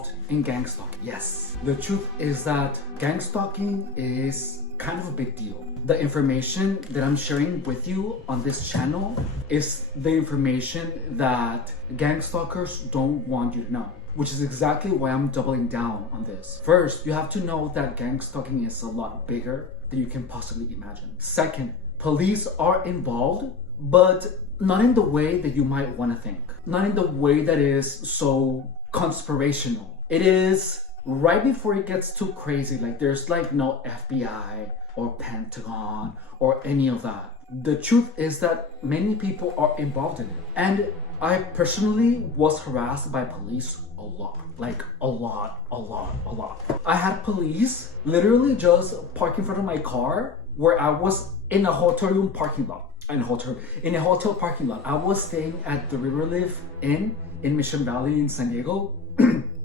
involved in gang stalking? Yes. The truth is that gang stalking is kind of a big deal. The information that I'm sharing with you on this channel is the information that gang stalkers don't want you to know, which is exactly why I'm doubling down on this. First, you have to know that gang stalking is a lot bigger than you can possibly imagine. Second, police are involved, but not in the way that you might want to think. Not in the way that is so conspirational. It is right before it gets too crazy. Like there's like no FBI or Pentagon or any of that. The truth is that many people are involved in it. And I personally was harassed by police a lot. Like a lot. I had police literally just park in front of my car where I was in a hotel room parking lot. In a hotel parking lot. I was staying at the Riverleaf Inn in Mission Valley in San Diego.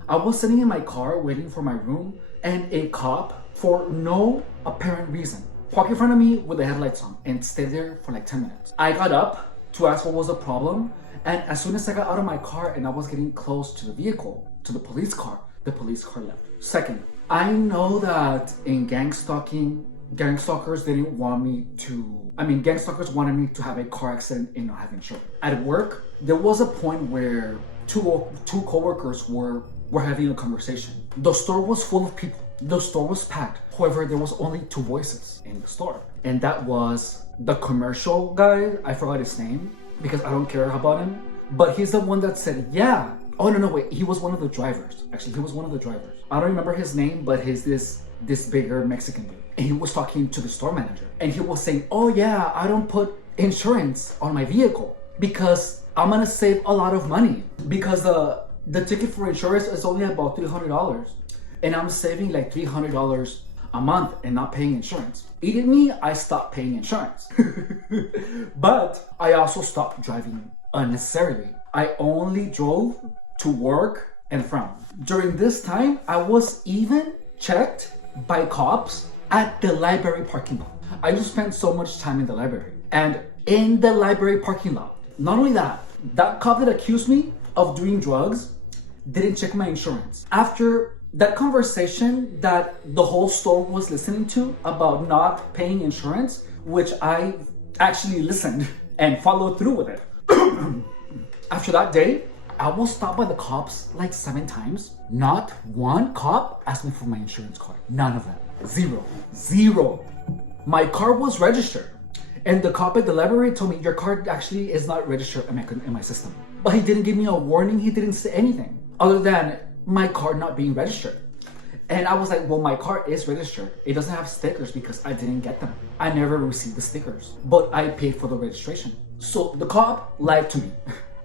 I was sitting in my car waiting for my room, and a cop, for no apparent reason, parked in front of me with the headlights on and stayed there for like 10 minutes. I got up to ask what was the problem, and as soon as I got out of my car and I was getting close to the vehicle, to the police car left. Second, I know that in gang stalking, gang stalkers didn't want me to, gang stalkers wanted me to have a car accident and not have insurance. At work, there was a point where two coworkers were having a conversation. The store was full of people. The store was packed. However, there was only two voices in the store. And that was the commercial guy, I forgot his name because I don't care about him. But he's the one that said, yeah. Oh, no, wait. He was one of the drivers. Actually, he was one of the drivers. I don't remember his name, but he's this bigger Mexican dude. And he was talking to the store manager. And he was saying, oh yeah, I don't put insurance on my vehicle because I'm gonna save a lot of money. Because the ticket for insurance is only about $300. And I'm saving like $300 a month and not paying insurance. Eating me, I stopped paying insurance. But I also stopped driving unnecessarily. I only drove to work and from. During this time, I was even checked by cops at the library parking lot. I just spent so much time in the library. And in the library parking lot, not only that, that cop that accused me of doing drugs didn't check my insurance. After that conversation that the whole store was listening to about not paying insurance, which I actually listened and followed through with it. After that day, I was stopped by the cops like 7 times. Not one cop asked me for my insurance card. None of them. Zero. My car was registered. And the cop at the library told me, your card actually is not registered in my system. But he didn't give me a warning. He didn't say anything other than my card not being registered. And I was like, well, my car is registered. It doesn't have stickers because I didn't get them. I never received the stickers, but I paid for the registration. So the cop lied to me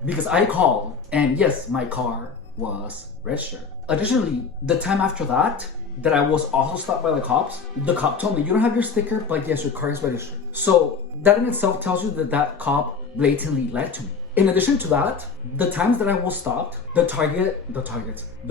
because I called and yes, my car was registered. Additionally, the time after that I was also stopped by the cops, the cop told me, you don't have your sticker, but yes, your car is registered. So that in itself tells you that cop blatantly lied to me. In addition to that, the times that I was stopped, the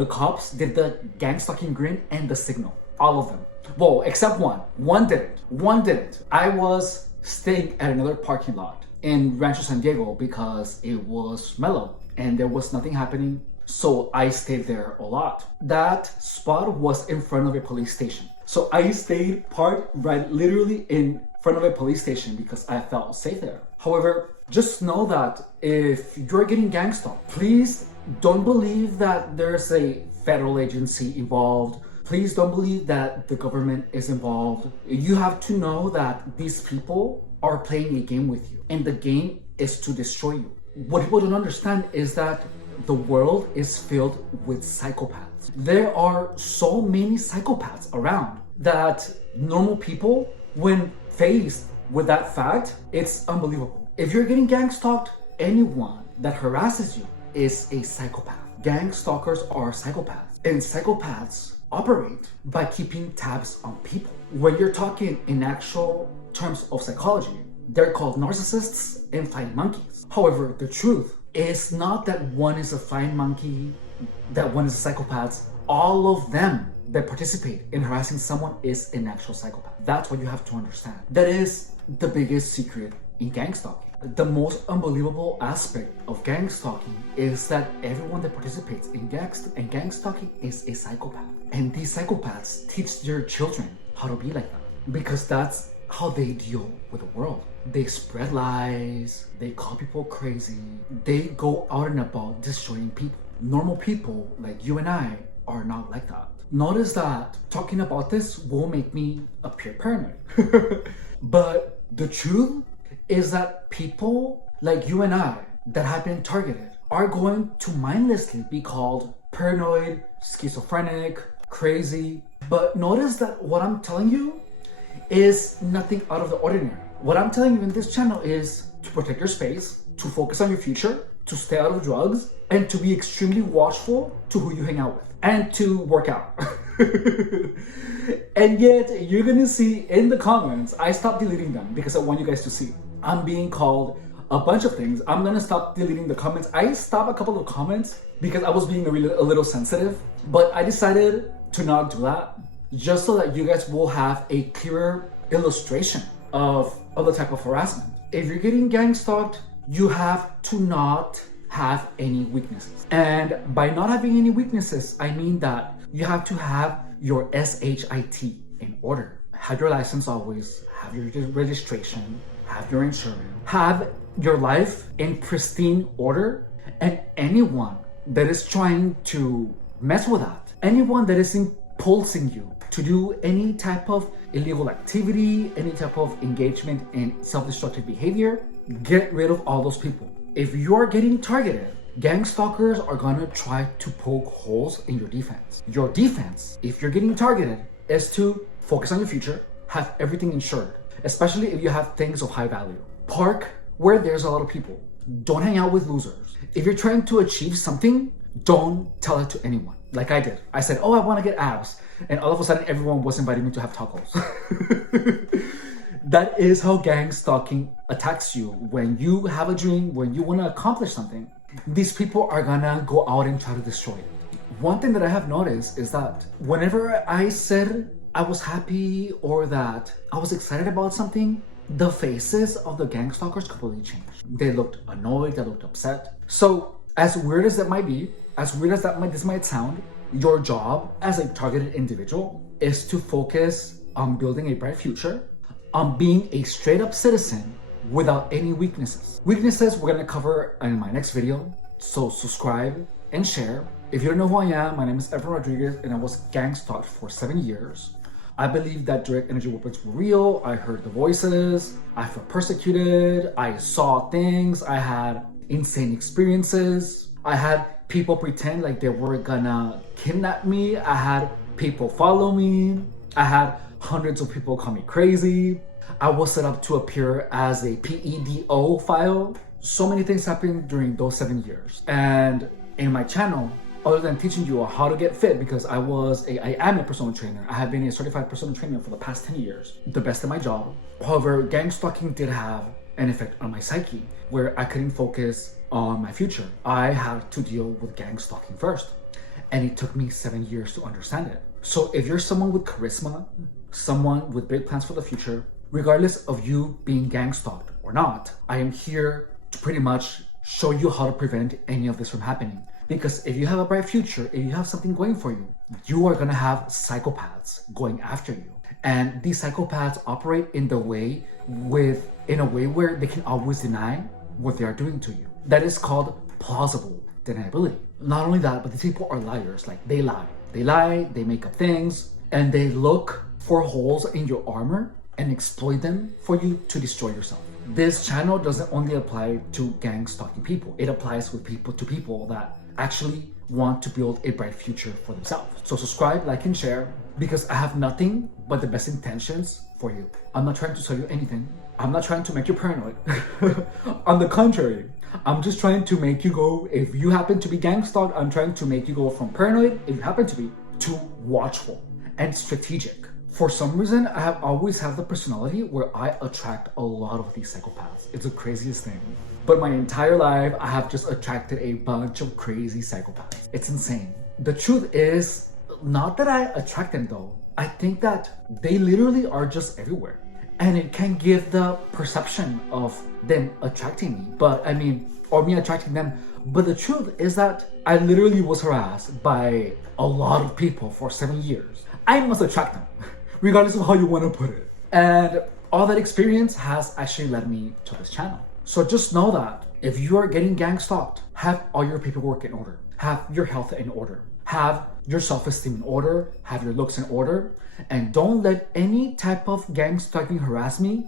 cops did the gang stalking grin and the signal. All of them. Well, except one. One didn't. I was staying at another parking lot in Rancho San Diego because it was mellow and there was nothing happening. So I stayed there a lot. That spot was in front of a police station. So I stayed parked right literally in front of a police station because I felt safe there. However, just know that if you're getting gang stalked, please don't believe that there's a federal agency involved. Please don't believe that the government is involved. You have to know that these people are playing a game with you, and the game is to destroy you. What people don't understand is that the world is filled with psychopaths. There are so many psychopaths around that normal people, when faced with that fact, it's unbelievable. If you're getting gang stalked, anyone that harasses you is a psychopath. Gang stalkers are psychopaths, and psychopaths operate by keeping tabs on people. When you're talking in actual terms of psychology, they're called narcissists and flying monkeys. However, the truth is not that one is a flying monkey, that one is a psychopath. All of them that participate in harassing someone is an actual psychopath. That's what you have to understand. That is the biggest secret in gang stalking. The most unbelievable aspect of gang stalking is that everyone that participates in gang stalking is a psychopath. And these psychopaths teach their children how to be like that because that's how they deal with the world. They spread lies, they call people crazy, they go out and about destroying people. Normal people like you and I are not like that. Notice that talking about this will make me appear paranoid. But the truth is that people like you and I that have been targeted are going to mindlessly be called paranoid, schizophrenic, crazy. But notice that what I'm telling you is nothing out of the ordinary. What I'm telling you in this channel is to protect your space, to focus on your future, to stay out of drugs, and to be extremely watchful to who you hang out with, and to work out. And yet, you're gonna see in the comments, I stopped deleting them because I want you guys to see. I'm being called a bunch of things. I'm gonna stop deleting the comments. I stopped a couple of comments because I was being a little sensitive, but I decided to not do that just so that you guys will have a clearer illustration of the type of harassment. If you're getting gang stalked, you have to not have any weaknesses. And by not having any weaknesses, I mean that you have to have your SHIT in order. Have your license always, have your registration, have your insurance, have your life in pristine order. And anyone that is trying to mess with that, anyone that is impulsing you to do any type of illegal activity, any type of engagement in self-destructive behavior, get rid of all those people. If you're getting targeted, gang stalkers are gonna try to poke holes in your defense. Your defense, if you're getting targeted, is to focus on your future, have everything insured, especially if you have things of high value. Park where there's a lot of people. Don't hang out with losers. If you're trying to achieve something, don't tell it to anyone. Like I did. I said, oh, I wanna get abs. And all of a sudden, everyone was inviting me to have tacos. That is how gang stalking attacks you. When you have a dream, when you want to accomplish something, these people are gonna go out and try to destroy it. One thing that I have noticed is that whenever I said I was happy or that I was excited about something, the faces of the gang stalkers completely changed. They looked annoyed, they looked upset. So as weird as that might be, as weird as this might sound, your job as a targeted individual is to focus on building a bright future, on being a straight up citizen without any weaknesses. Weaknesses we're gonna cover in my next video, so subscribe and share. If you don't know who I am, my name is Evan Rodriguez and I was gang stalked for 7 years. I believe that direct energy weapons were real. I heard the voices, I felt persecuted, I saw things, I had insane experiences. I had people pretend like they were gonna kidnap me. I had people follow me. I had hundreds of people call me crazy. I was set up to appear as a PEDO file. So many things happened during those 7 years. And in my channel, other than teaching you how to get fit, because I am a personal trainer. I have been a certified personal trainer for the past 10 years, the best at my job. However, gang stalking did have an effect on my psyche where I couldn't focus on my future. I had to deal with gang stalking first, and it took me 7 years to understand it. So if you're someone with charisma, someone with big plans for the future, regardless of you being gang stalked or not, I am here to pretty much show you how to prevent any of this from happening. Because if you have a bright future, if you have something going for you, you are gonna have psychopaths going after you. And these psychopaths operate in a way where they can always deny what they are doing to you. That is called plausible deniability. Not only that, but these people are liars. Like they lie, they make up things, and they look for holes in your armor and exploit them for you to destroy yourself. This channel doesn't only apply to gang stalking people. It applies with people that actually want to build a bright future for themselves. So subscribe, like, and share, because I have nothing but the best intentions for you. I'm not trying to sell you anything. I'm not trying to make you paranoid. On the contrary, I'm just trying to make you go, if you happen to be gang stalked, I'm trying to make you go from paranoid, if you happen to be, to watchful and strategic. For some reason, I have always had the personality where I attract a lot of these psychopaths. It's the craziest thing. But my entire life, I have just attracted a bunch of crazy psychopaths. It's insane. The truth is, not that I attract them though. I think that they literally are just everywhere. and it can give the perception of them attracting me, but I mean, or me attracting them. But the truth is that I literally was harassed by a lot of people for 7 years. I must attract them, regardless of how you want to put it. And all that experience has actually led me to this channel. So just know that if you are getting gang stalked, have all your paperwork in order, have your health in order, have your self-esteem in order, have your looks in order, and don't let any type of gang stalking harassment,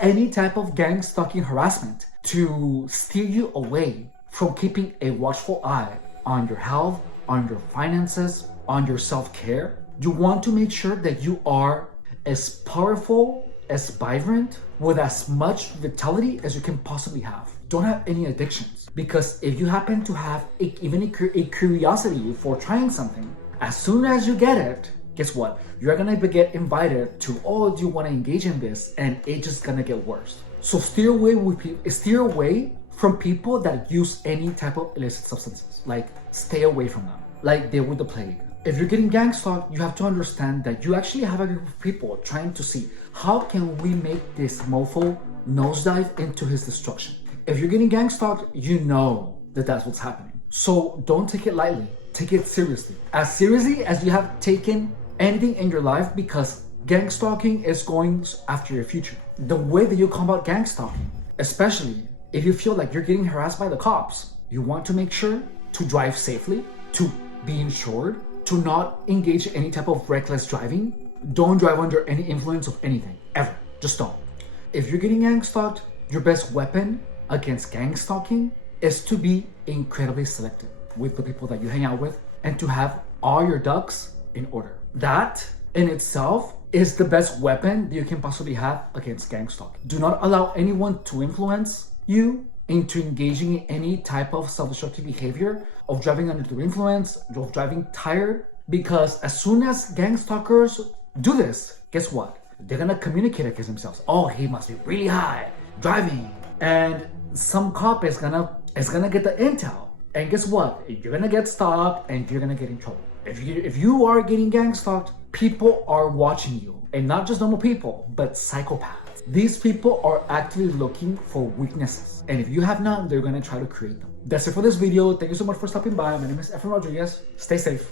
any type of gang stalking harassment to steer you away from keeping a watchful eye on your health, on your finances, on your self-care. You want to make sure that you are as powerful, as vibrant, with as much vitality as you can possibly have. Don't have any addictions, because if you happen to have even a curiosity for trying something, as soon as you get it, guess what? You're gonna get invited to, oh, do you want to engage in this? And it's just gonna get worse. So steer away from people that use any type of illicit substances. Like, stay away from them, like they would the plague. If you're getting gang stalked, you have to understand that you actually have a group of people trying to see how can we make this mofo nosedive into his destruction. If you're getting gang stalked, you know that that's what's happening. So don't take it lightly. Take it seriously as you have taken anything in your life, because gang stalking is going after your future. The way that you combat gang stalking, especially if you feel like you're getting harassed by the cops, you want to make sure to drive safely, to be insured, to not engage in any type of reckless driving. Don't drive under any influence of anything, ever. Just don't. If you're getting gang stalked, your best weapon against gang stalking is to be incredibly selective with the people that you hang out with, and to have all your ducks in order. That in itself is the best weapon that you can possibly have against gang stalking. Do not allow anyone to influence you into engaging in any type of self-destructive behavior, of driving under the influence, of driving tired, because as soon as gang stalkers do this, guess what? They're gonna communicate against themselves. Oh, he must be really high driving, and some cop is gonna get the intel, and guess what? You're gonna get stopped and you're gonna get in trouble. If you are getting gang stalked, people are watching you, and not just normal people, but psychopaths. These people are actually looking for weaknesses, and if you have none, they're gonna try to create them. That's it for this video. Thank you so much for stopping by. My name is Efren Rodriguez. Stay safe.